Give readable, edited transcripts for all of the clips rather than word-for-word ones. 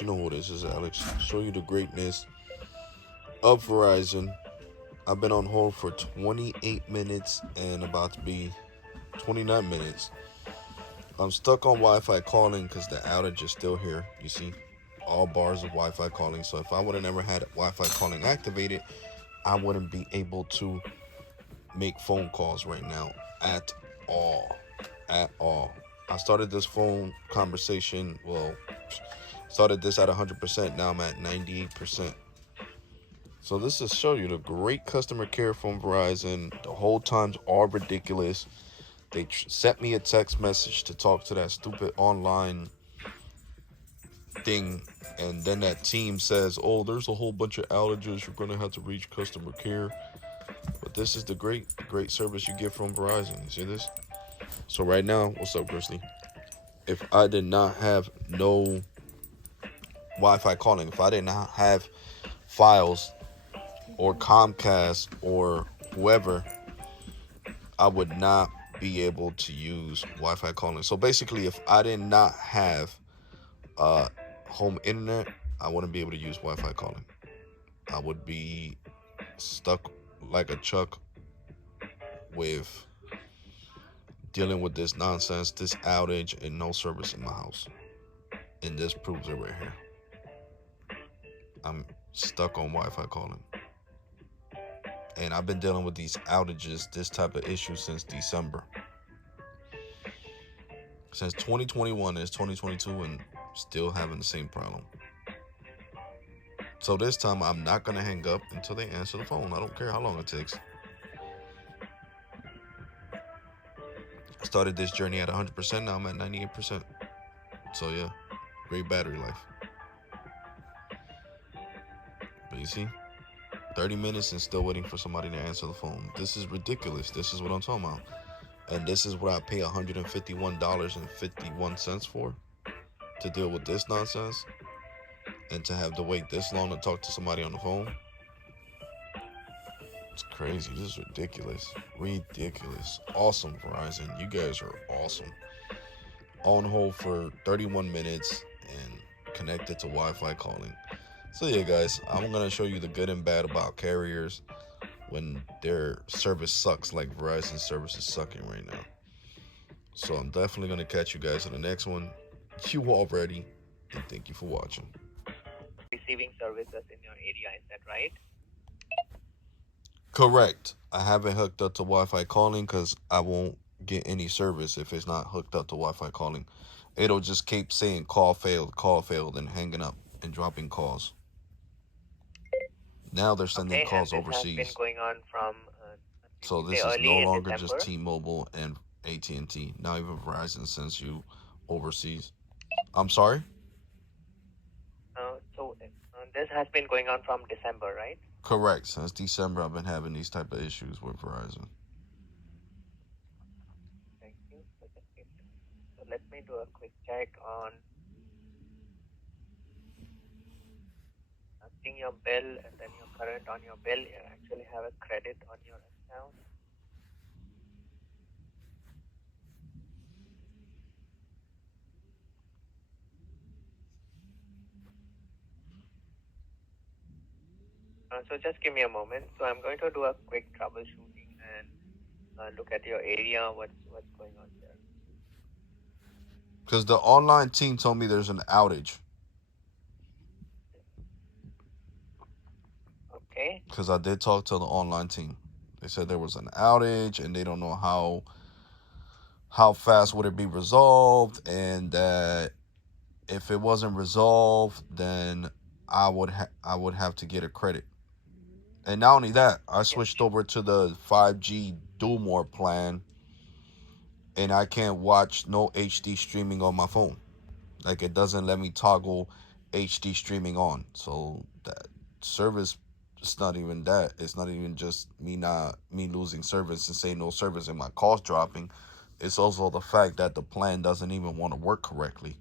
You know who it is. This is Alex. Show you the greatness of Verizon. I've been on hold for 28 minutes and about to be 29 minutes. I'm stuck on Wi-Fi calling because the outage is still here. You see, all bars of Wi-Fi calling. So if I would have never had Wi-Fi calling activated, I wouldn't be able to make phone calls right now at all. At all. I started this phone conversation, started this at 100%. Now I'm at 98%. So this is show you the great customer care from Verizon. The whole times are ridiculous. They sent me a text message to talk to that stupid online thing, and then that team says, "Oh, there's a whole bunch of outages. You're gonna have to reach customer care." But this is the great service you get from Verizon. You see this? So right now, what's up, Grizzly? If I did not have no Wi-Fi calling, if I did not have Files or Comcast or whoever, I would not be able to use Wi-Fi calling. So basically, if I did not have home internet, I wouldn't be able to use Wi-Fi calling. I would be stuck like a chuck with dealing with this nonsense, this outage, and no service in my house. And this proves it right here. I'm stuck on Wi-Fi calling. And I've been dealing with these outages, this type of issue since December. Since 2021, it's 2022 and still having the same problem. So this time I'm not going to hang up until they answer the phone. I don't care how long it takes. I started this journey at 100%. Now I'm at 98%. So yeah, great battery life. But you see, 30 minutes and still waiting for somebody to answer the phone. This is ridiculous. This is what I'm talking about. And this is what I pay $151.51 for, to deal with this nonsense and to have to wait this long to talk to somebody on the phone. It's crazy. This is ridiculous. Ridiculous. Awesome, Verizon. You guys are awesome. On hold for 31 minutes and connected to Wi-Fi calling. So yeah, guys, I'm going to show you the good and bad about carriers when their service sucks, like Verizon's service is sucking right now. So I'm definitely going to catch you guys in the next one. You all ready, and thank you for watching. Receiving services in your area, is that right? Correct. I haven't hooked up to Wi-Fi calling because I won't get any service if it's not hooked up to Wi-Fi calling. It'll just keep saying call failed, and hanging up and dropping calls. Now they're sending Okay, and calls this has been overseas. going on from, did So you say this is no early in longer just December? T-Mobile and AT&T. Now even Verizon sends you overseas. I'm sorry? This has been going on from December, right? Correct. Since December, I've been having these type of issues with Verizon. Thank you. So let me do a quick check on seeing your bill and then your current on your bill. You actually have a credit on your account. So just give me a moment. So I'm going to do a quick troubleshooting and look at your area, what's going on there. Because the online team told me there's an outage. Okay. Because I did talk to the online team. They said there was an outage and they don't know how fast would it be resolved, and that if it wasn't resolved, then I would have to get a credit. And not only that, I switched over to the 5G Do More plan, and I can't watch no HD streaming on my phone. Like, it doesn't let me toggle HD streaming on. So that service, it's not even that. It's not even just me losing service and saying no service and my calls dropping. It's also the fact that the plan doesn't even want to work correctly.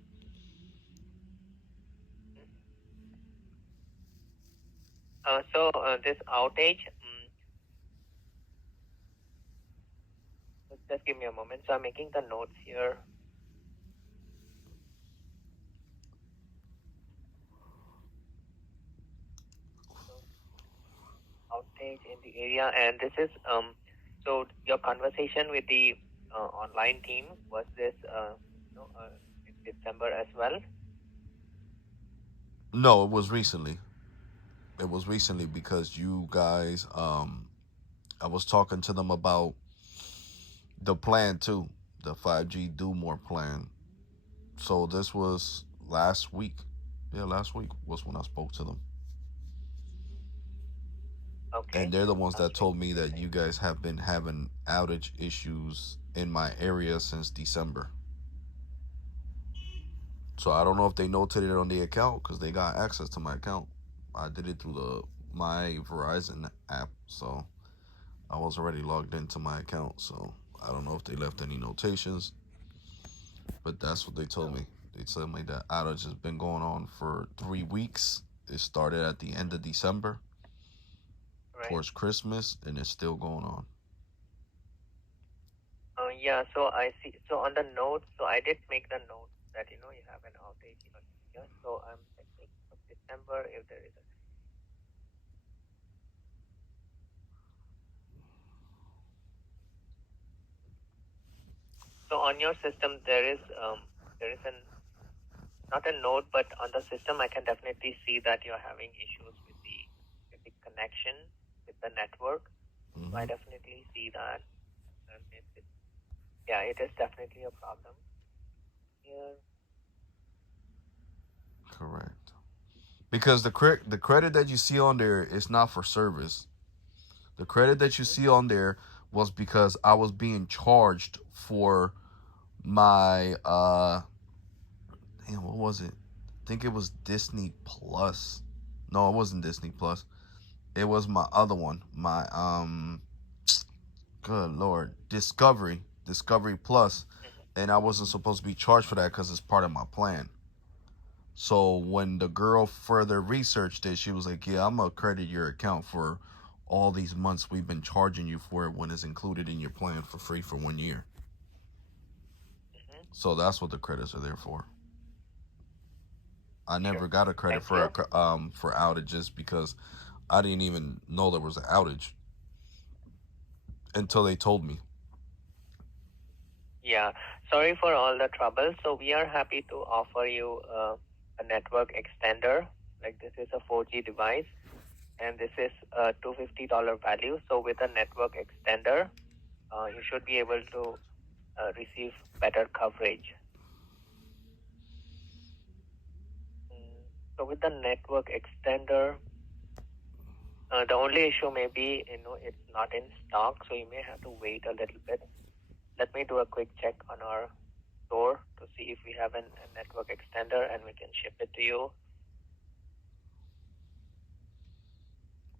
This outage, just give me a moment. So I'm making the notes here. outage in the area, and this is so your conversation with the online team, was this in December as well? No, it was recently. It was recently because you guys, I was talking to them about the plan too, the 5G Do More plan. So this was last week. Yeah, last week was when I spoke to them. And Okay, they're the ones last that week. told me that you guys have been having outage issues in my area since December. So I don't know if they notated it on the account because they got access to my account. I did it through the my Verizon app, so I was already logged into my account. So I don't know if they left any notations, but that's what they told me. They told me that outage has been going on for 3 weeks. It started at the end of December Right. towards Christmas, and it's still going on. Yeah, so I see. So on the notes, so I did make the note that you have an outage in your area. So I'm checking from December if there is a. So on your system there is an not a note, but on the system I can definitely see that you're having issues with the connection with the network. So I definitely see that, and yeah, it is definitely a problem here. Correct. Because the credit that you see on there is not for service. The credit that you Mm-hmm. see on there was because I was being charged for my damn, what was it? I think it was Disney Plus. No, it wasn't Disney Plus. It was my other one. My good lord, Discovery Plus, and I wasn't supposed to be charged for that because it's part of my plan. So when the girl further researched it, she was like, "Yeah, I'm gonna credit your account for all these months we've been charging you for it when it's included in your plan for free for 1 year." Mm-hmm. So that's what the credits are there for. I Sure. never got a credit Thank you. for outages because I didn't even know there was an outage until they told me. Yeah, sorry for all the trouble. So we are happy to offer you a network extender. Like this is a 4G device, and this is a $250 value. So with a network extender, you should be able to receive better coverage. Mm, So with the network extender, the only issue may be it's not in stock, so you may have to wait a little bit. Let me do a quick check on our store to see if we have a network extender and we can ship it to you.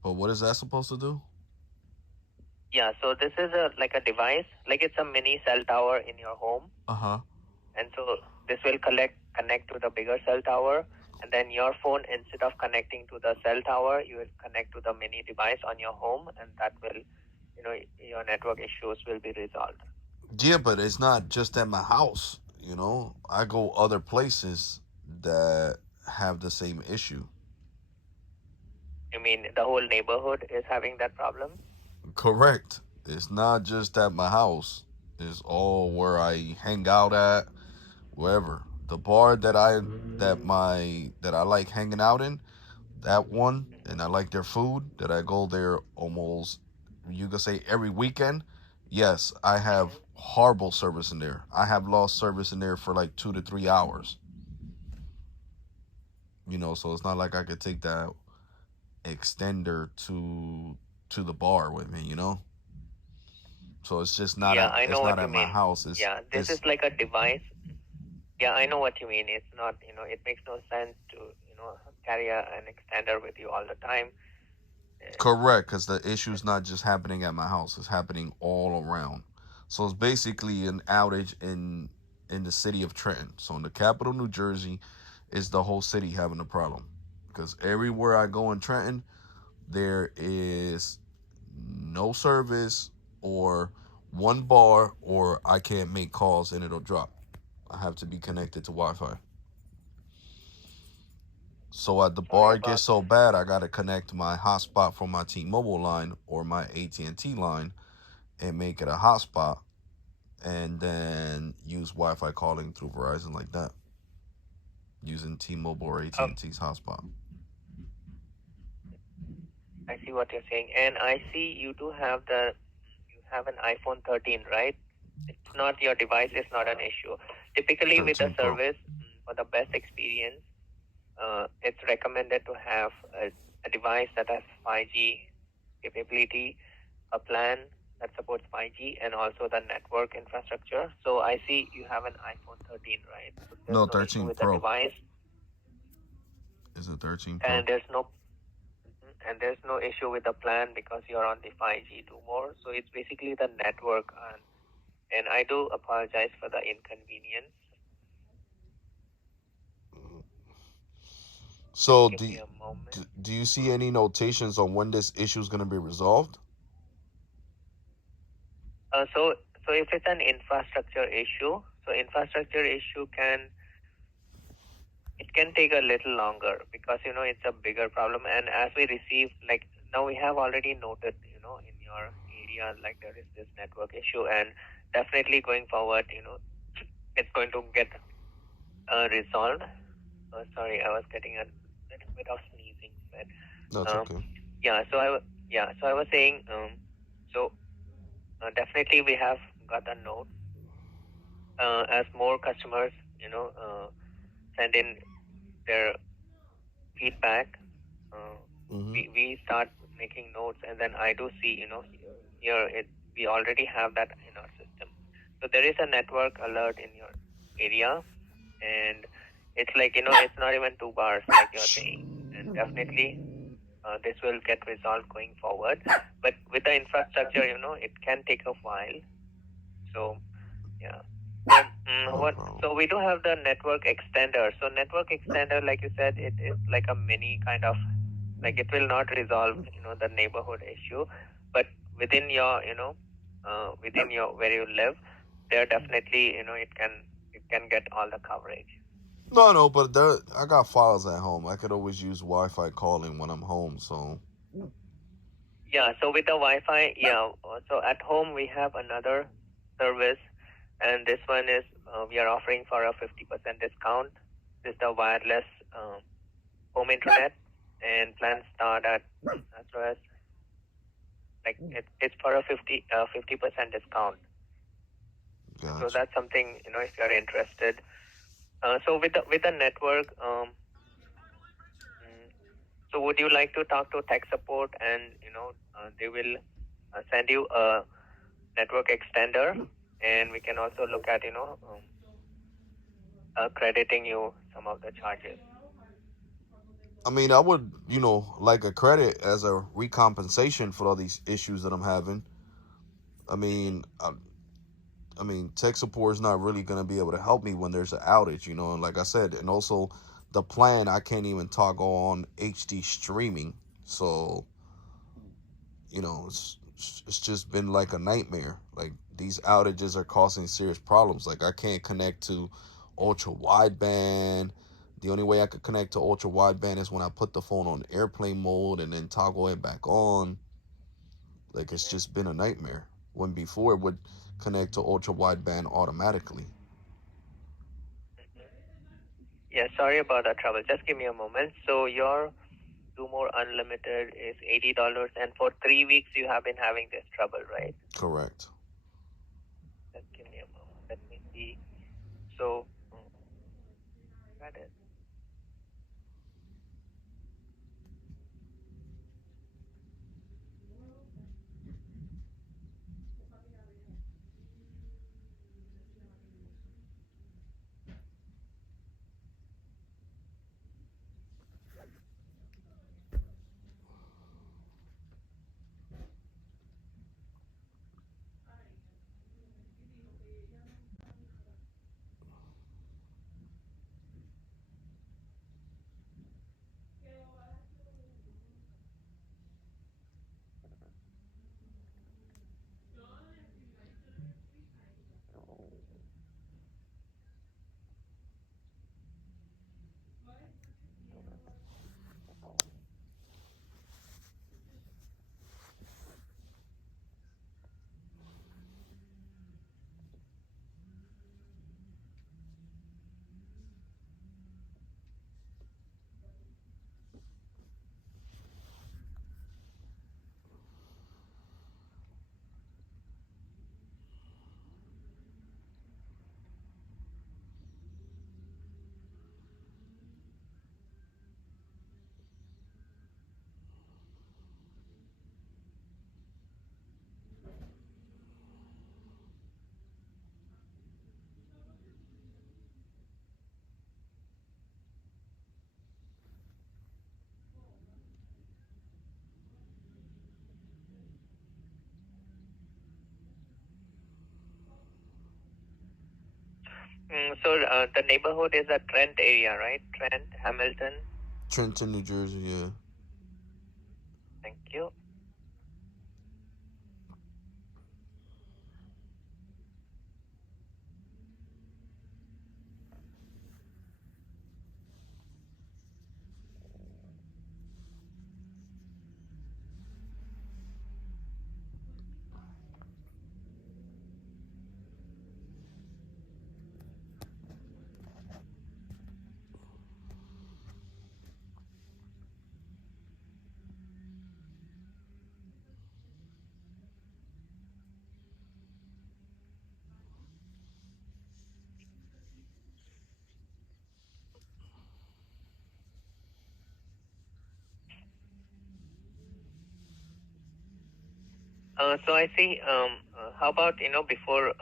But what is that supposed to do? Yeah, so this is like a device, like it's a mini cell tower in your home, Uh-huh. and so this will connect to the bigger cell tower, and then your phone, instead of connecting to the cell tower, you will connect to the mini device on your home, and that will, your network issues will be resolved. Yeah, but it's not just at my house. I go other places that have the same issue. You mean the whole neighborhood is having that problem? Correct. It's not just at my house. It's all where I hang out at, wherever. The bar that I like hanging out in, that one, and I like their food, that I go there almost, you could say, every weekend. Yes, I have Mm-hmm. horrible service in there. I have lost service in there for like 2 to 3 hours. So it's not like I could take that extender to the bar with me. So it's just not Yeah, at I know it's not what you at my mean. house. It's Yeah, this is it's like a device. Yeah, I know what you mean. It's not, it makes no sense to, carry an extender with you all the time. Uh, correct because the issue's not just happening at my house. It's happening all around. So it's basically an outage in the city of Trenton. So in the capital, New Jersey, is the whole city having a problem because everywhere I go in Trenton, there is no service or one bar, or I can't make calls and it'll drop. I have to be connected to Wi-Fi. So at the Sorry bar, it gets about so bad, I gotta connect my hotspot from my T-Mobile line or my AT&T line and make it a hotspot, and then use Wi-Fi calling through Verizon like that, using T-Mobile or AT&T's hotspot. I see what you're saying, and I see you have an iPhone 13, right? It's not your device is not an issue. Typically, with the 13 Pro. service, for the best experience, it's recommended to have a device that has 5G capability, a plan that supports 5G, and also the network infrastructure. So I see you have an iPhone 13, right? So there's No, no issue 13 with the Pro. device, Is it 13 Pro? and there's no issue with the plan because you're on the 5G 2 more. So it's basically the network, and I do apologize for the inconvenience. So Give me a moment. do you see any notations on when this issue is going to be resolved? So if it's an infrastructure issue, it can take a little longer because it's a bigger problem. And as we receive, like now we have already noted, in your area, like there is this network issue, and definitely going forward, it's going to get resolved. Sorry, I was getting a little bit of sneezing. But That's um, okay. so I was saying, so definitely we have got a note as more customers, send in their feedback. Mm-hmm. We start making notes, and then I do see, here we already have that in our system. So there is a network alert in your area, and it's like, it's not even 2 bars like you're saying, and definitely this will get resolved going forward. But with the infrastructure, it can take a while. So yeah. So No problem. so we do have the network extender. So network extender, like you said, it is like a mini kind of, like it will not resolve, the neighborhood issue, but within your, within your where you live, there definitely, it can get all the coverage. No, but I got files at home. I could always use Wi-Fi calling when I'm home. So Yeah. So with the Wi-Fi, yeah. So at home we have another service, and this one is we are offering for a 50% discount. This is the wireless home internet, and plans start at as low as like it's for a 50% discount. So gotcha. that's something, if you're interested. So with the network, so would you like to talk to tech support, and they will send you a network extender, and we can also look at crediting you some of the charges. I mean, I would, like a credit as a recompensation for all these issues that I'm having. I mean, I mean, tech support is not really going to be able to help me when there's an outage, and like I said, and also the plan, I can't even toggle on HD streaming. So, it's just been like a nightmare. Like, these outages are causing serious problems. Like, I can't connect to ultra wideband. The only way I could connect to ultra wideband is when I put the phone on airplane mode and then toggle it back on. Like, it's Mhm. just been a nightmare. When before it would connect to ultra wideband automatically. Yeah, sorry about that trouble. Just give me a moment. So your Do More Unlimited is $80, and for 3 weeks you have been having this trouble, right? Correct. Just give me a moment. Let me see. So that is. So the neighborhood is a Trent area, right? Trent, Hamilton. Trenton, New Jersey, yeah. Thank you. So I see. How about before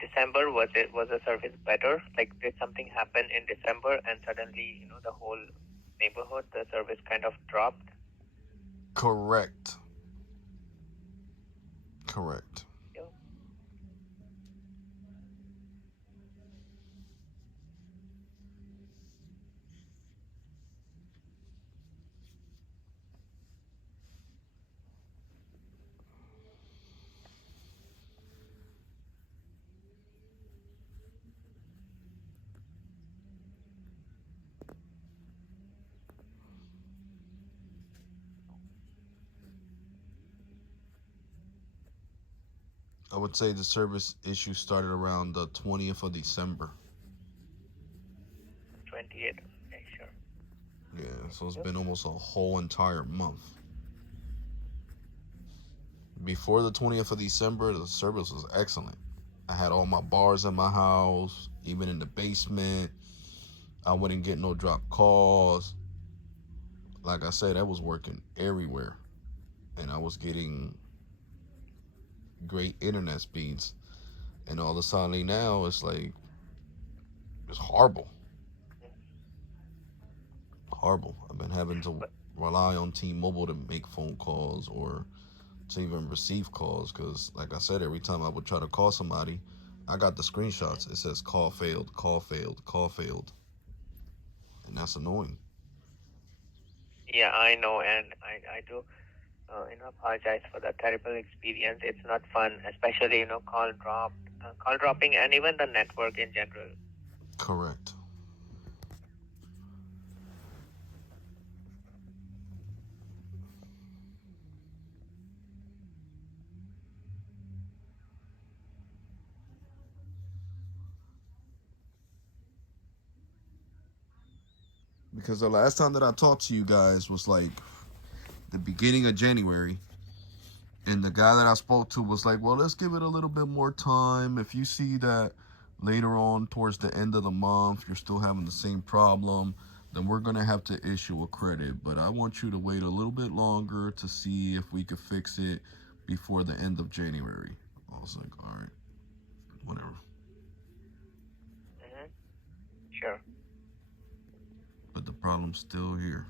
December, was the service better? Like, did something happen in December and suddenly the whole neighborhood, the service kind of dropped? Correct. Correct. Yeah. I would say the service issue started around the 20th of December. 28. Okay, sure. Yeah, Thank so it's you. been almost a whole entire month. Before the 20th of December, the service was excellent. I had all my bars in my house, even in the basement. I wouldn't get no drop calls. Like I said, I was working everywhere. And I was getting great internet speeds. And all of a sudden now, it's like, it's horrible. Horrible. I've been having to But rely on T-Mobile to make phone calls or to even receive calls because, like I said, every time I would try to call somebody, I got the screenshots. It says call failed, call failed, call failed, and that's annoying. yeah, I know, and I do apologize for that terrible experience. It's not fun, especially call dropping, and even the network in general. Correct. Because the last time that I talked to you guys was like the beginning of January, and the guy that I spoke to was like, well, let's give it a little bit more time. If you see that later on towards the end of the month you're still having the same problem, then we're going to have to issue a credit. But I want you to wait a little bit longer to see if we could fix it before the end of January. I was like, all right, whatever. Hmm. Sure. But the problem's still here.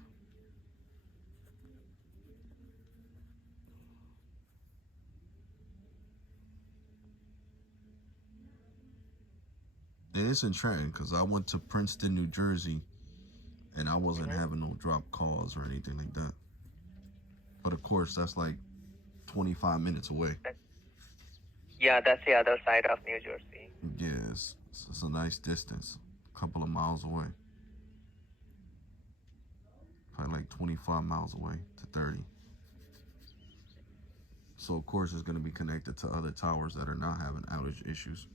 And it's in Trenton because I went to Princeton, New Jersey, and I wasn't Hmm. having no drop calls or anything like that. But of course, that's like 25 minutes away. Yeah, that's the other side of New Jersey. Yeah, it's a nice distance, a couple of miles away. Probably like 25 miles away to 30. So, of course, it's going to be connected to other towers that are not having outage issues.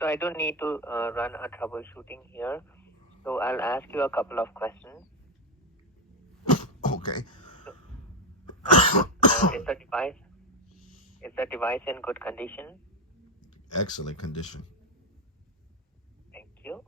So I don't need to run a troubleshooting here. So I'll ask you a couple of questions. Okay. So, is the device in good condition? Excellent condition. Thank you.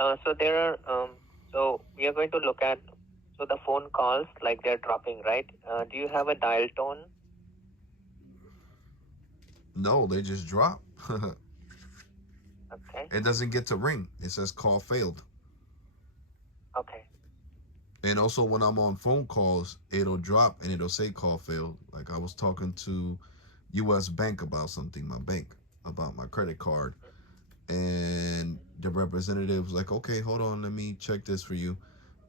So there are so we are going to look at so the phone calls like they're dropping, right? Do you have a dial tone? No, they just drop. Okay. It doesn't get to ring. It says call failed. Okay. And also when I'm on phone calls, it'll drop and it'll say call failed. Like I was talking to US Bank about something, my bank, about my credit card. And the representative was like, okay, hold on, let me check this for you.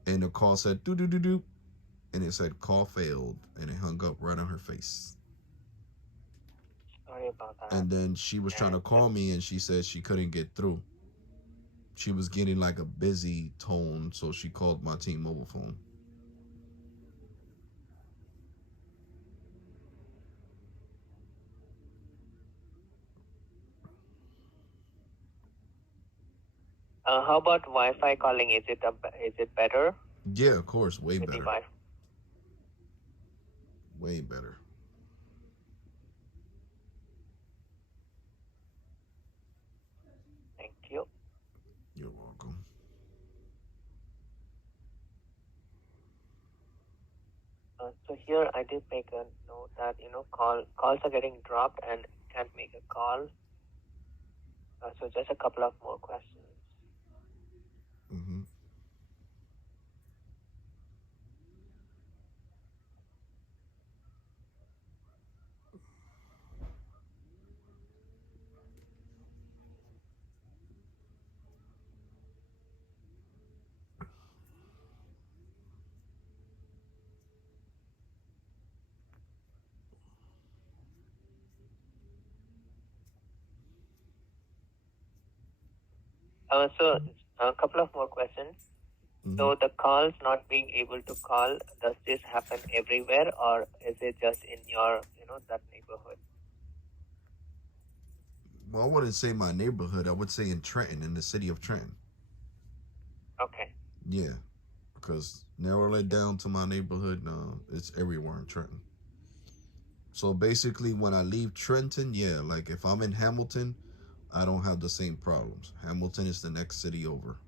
And the call said do do do do, and it said call failed, and it hung up right on her face. Sorry about that. And then she was trying And to call me, and she said she couldn't get through. She was getting like a busy tone, so she called my T-Mobile phone. how about Wi-Fi calling? Is it better Yeah, of course, way with the better, Wi-Fi? way better. Thank you. You're welcome. So here I did make a note that calls are getting dropped and can't make a call. So just a couple of more questions. Mm-hmm. So a couple of more questions. Mm-hmm. So the calls not being able to call, does this happen everywhere or is it just in your, that neighborhood? Well, I wouldn't say my neighborhood. I would say in Trenton, in the city of Trenton. Okay. Yeah, because narrow it down to my neighborhood, no, it's everywhere in Trenton. So basically, when I leave Trenton, yeah, like if I'm in Hamilton, I don't have the same problems. Hamilton is the next city over.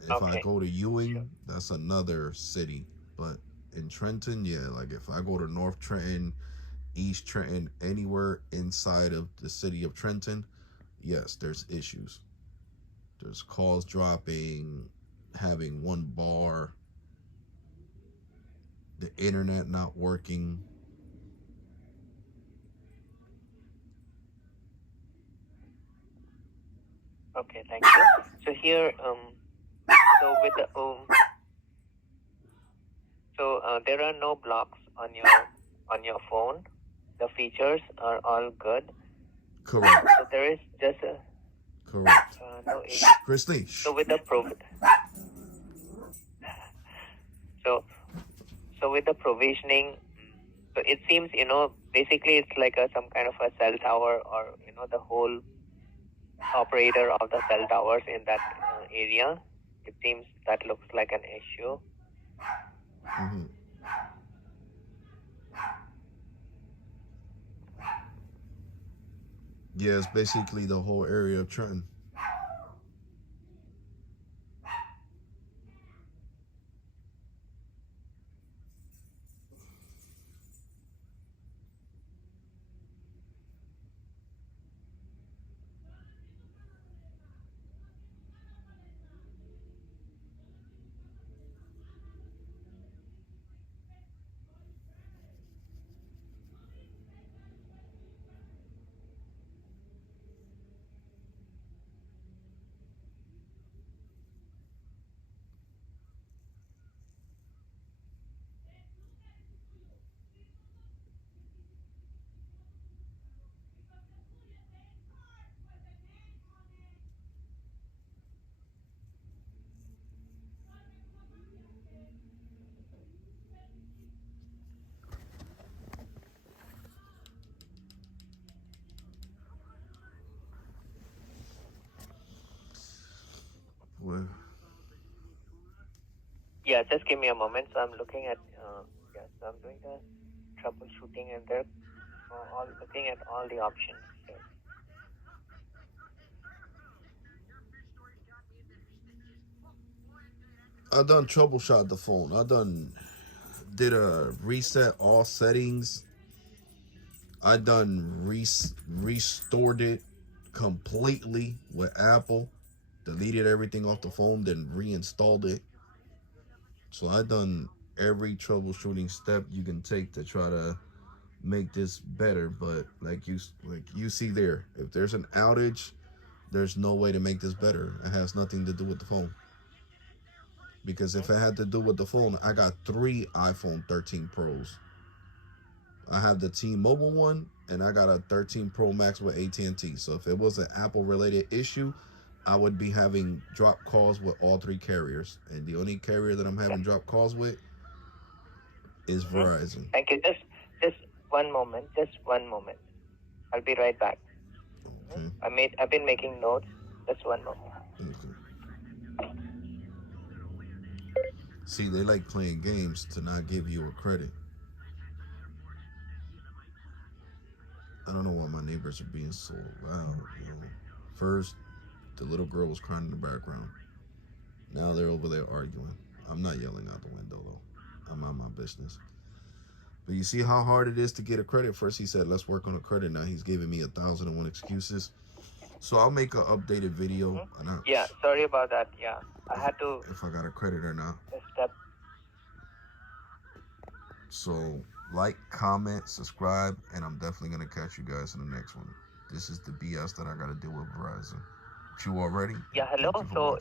If I Okay. go to Sure. Ewing, that's another city. But in Trenton, yeah, like if I go to North Trenton, East Trenton, anywhere inside of the city of Trenton, yes, there's issues. There's calls dropping, having one bar, the internet not working. Okay, thank you. So here, so with the there are no blocks on your phone. The features are all good. Correct. So there is just Correct. no Shh, issue. Christine. So with the so so with the provisioning, so it seems basically it's like some kind of a cell tower or the whole operator of the cell towers in that area. It seems that looks like an issue. Mm-hmm. Yeah, it's basically the whole area of Trenton. Well, Yeah, just give me a moment. So I'm looking at so I'm doing the troubleshooting and they're all looking at all the options here. I done troubleshot the phone. Did a reset all settings. I done restored it completely with Apple. Deleted everything off the phone, then reinstalled it. So I done every troubleshooting step you can take to try to make this better. But like you see there, if there's an outage, there's no way to make this better. It has nothing to do with the phone. Because if it had to do with the phone, I got 3 iPhone 13 Pros. I have the T-Mobile one, and I got a 13 Pro Max with AT&T. So if it was an Apple-related issue, I would be having drop calls with all 3 carriers. And the only carrier that I'm having drop calls with is Verizon. Thank you. Just one moment. Just one moment. I'll be right back. Okay. I've been making notes. Just one moment. Okay. See, they like playing games to not give you a credit. I don't know why my neighbors are being so loud. First, the little girl was crying in the background. Now they're over there arguing. I'm not yelling out the window though. I'm on my business. But you see how hard it is to get a credit. First he said, let's work on a credit. Now he's giving me 1,001 excuses. So I'll make an updated video. Yeah, sorry about that. Yeah, I had to. If I got a credit or not. Step. So like, comment, subscribe, and I'm definitely going to catch you guys in the next one. This is the BS that I got to deal with Verizon. You all ready? Yeah, hello. So,